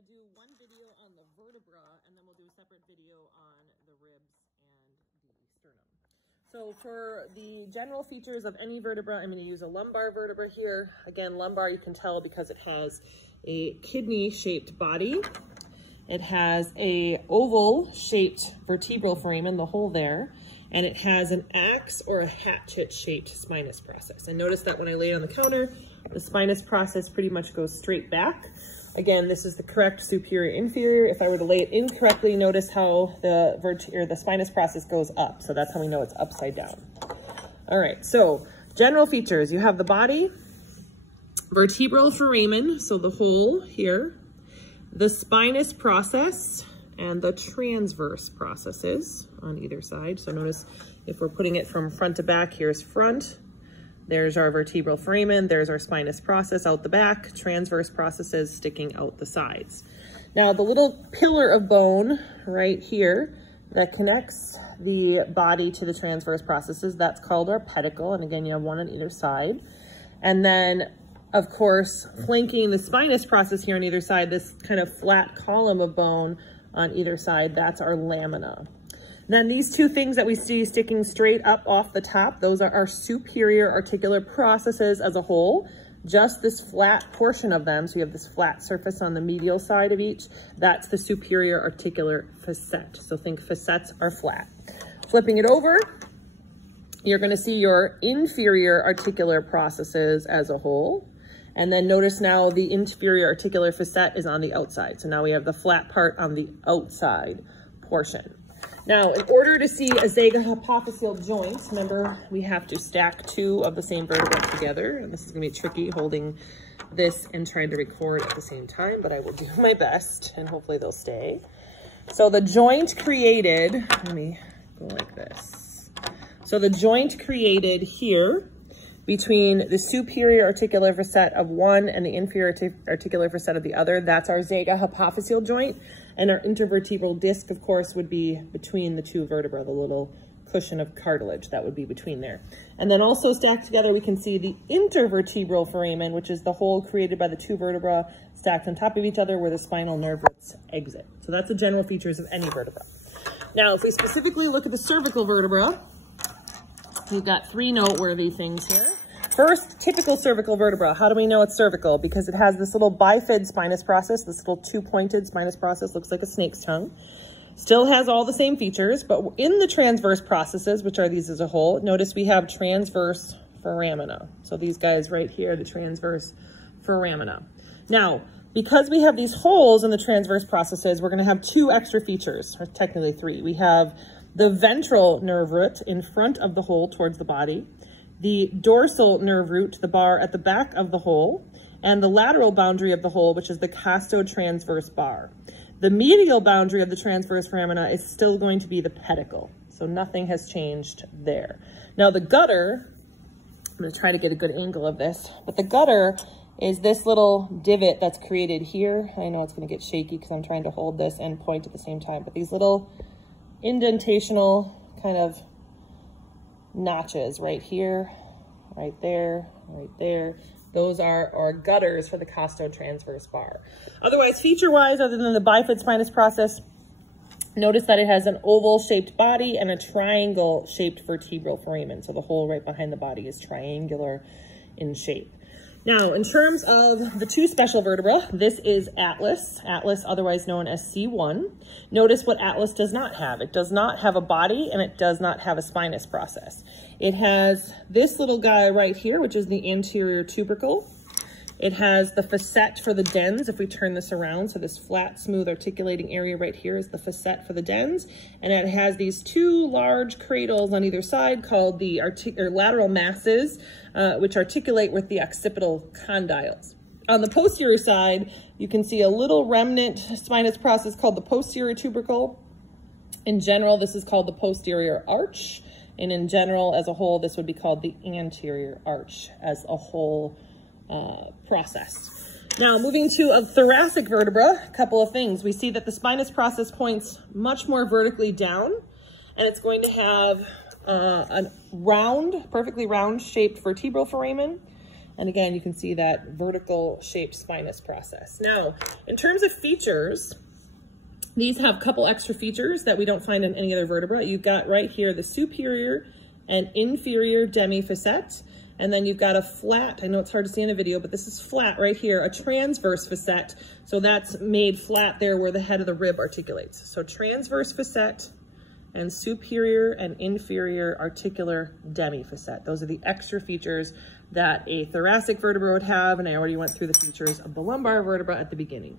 going to do one video on the vertebra, and then we'll do a separate video on the ribs and the sternum. So for the general features of any vertebra, I'm going to use a lumbar vertebra here. Again, lumbar you can tell because it has a kidney-shaped body. It has a oval-shaped vertebral foramen, the hole there, and it has an axe or a hatchet-shaped spinous process. And notice that when I lay it on the counter, the spinous process pretty much goes straight back. Again, this is the correct superior inferior. If I were to lay it incorrectly, notice how the spinous process goes up. So that's how we know it's upside down. All right, so general features. You have the body, vertebral foramen, so the hole here, the spinous process, and the transverse processes on either side. So notice if we're putting it from front to back, here's front. There's our vertebral foramen, there's our spinous process out the back, transverse processes sticking out the sides. Now the little pillar of bone right here that connects the body to the transverse processes, that's called our pedicle. And again, you have one on either side. And then of course, flanking the spinous process here on either side, this kind of flat column of bone on either side, that's our lamina. Then these two things that we see sticking straight up off the top, those are our superior articular processes as a whole. Just this flat portion of them, so you have this flat surface on the medial side of each, that's the superior articular facet. So think facets are flat. Flipping it over, you're going to see your inferior articular processes as a whole. And then notice now the inferior articular facet is on the outside. So now we have the flat part on the outside portion. Now, in order to see a zygapophyseal joint, remember we have to stack two of the same vertebrae together. And this is going to be tricky holding this and trying to record at the same time, but I will do my best and hopefully they'll stay. So the joint created, let me go like this. So the joint created here between the superior articular facet of one and the inferior articular facet of the other, that's our zygapophyseal joint. And our intervertebral disc, of course, would be between the two vertebrae, the little cushion of cartilage that would be between there. And then also stacked together, we can see the intervertebral foramen, which is the hole created by the two vertebrae stacked on top of each other where the spinal nerve roots exit. So that's the general features of any vertebra. Now, if we specifically look at the cervical vertebra, we've got three noteworthy things here. First, typical cervical vertebra. How do we know it's cervical? Because it has this little bifid spinous process, this little two-pointed spinous process, looks like a snake's tongue. Still has all the same features, but in the transverse processes, which are these as a whole, notice we have transverse foramina. So these guys right here, the transverse foramina. Now, because we have these holes in the transverse processes, we're going to have two extra features, or technically three. We have the ventral nerve root in front of the hole towards the body, the dorsal nerve root, the bar at the back of the hole, and the lateral boundary of the hole, which is the costotransverse bar. The medial boundary of the transverse foramina is still going to be the pedicle, so nothing has changed there. Now the gutter, I'm going to try to get a good angle of this, but the gutter is this little divot that's created here. I know it's going to get shaky because I'm trying to hold this and point at the same time, but these little indentational kind of notches right here, right there, right there. Those are our gutters for the costotransverse bar. Otherwise, feature-wise, other than the bifid spinous process, notice that it has an oval-shaped body and a triangle-shaped vertebral foramen. So the hole right behind the body is triangular in shape. Now, in terms of the two special vertebrae, this is Atlas, otherwise known as C1. Notice what Atlas does not have. It does not have a body and it does not have a spinous process. It has this little guy right here, which is the anterior tubercle. It has the facet for the dens, if we turn this around. So this flat, smooth, articulating area right here is the facet for the dens. And it has these two large cradles on either side called the lateral masses, which articulate with the occipital condyles. On the posterior side, you can see a little remnant spinous process called the posterior tubercle. In general, this is called the posterior arch. And in general, as a whole, this would be called the anterior arch as a whole process. Now, moving to a thoracic vertebra, a couple of things. We see that the spinous process points much more vertically down, and it's going to have a round, perfectly round shaped vertebral foramen. And again, you can see that vertical shaped spinous process. Now, in terms of features, these have a couple extra features that we don't find in any other vertebra. You've got right here the superior and inferior demifacet. And then you've got a flat, I know it's hard to see in the video, but this is flat right here, a transverse facet. So that's made flat there where the head of the rib articulates. So transverse facet and superior and inferior articular demifacet. Those are the extra features that a thoracic vertebra would have, and I already went through the features of the lumbar vertebra at the beginning.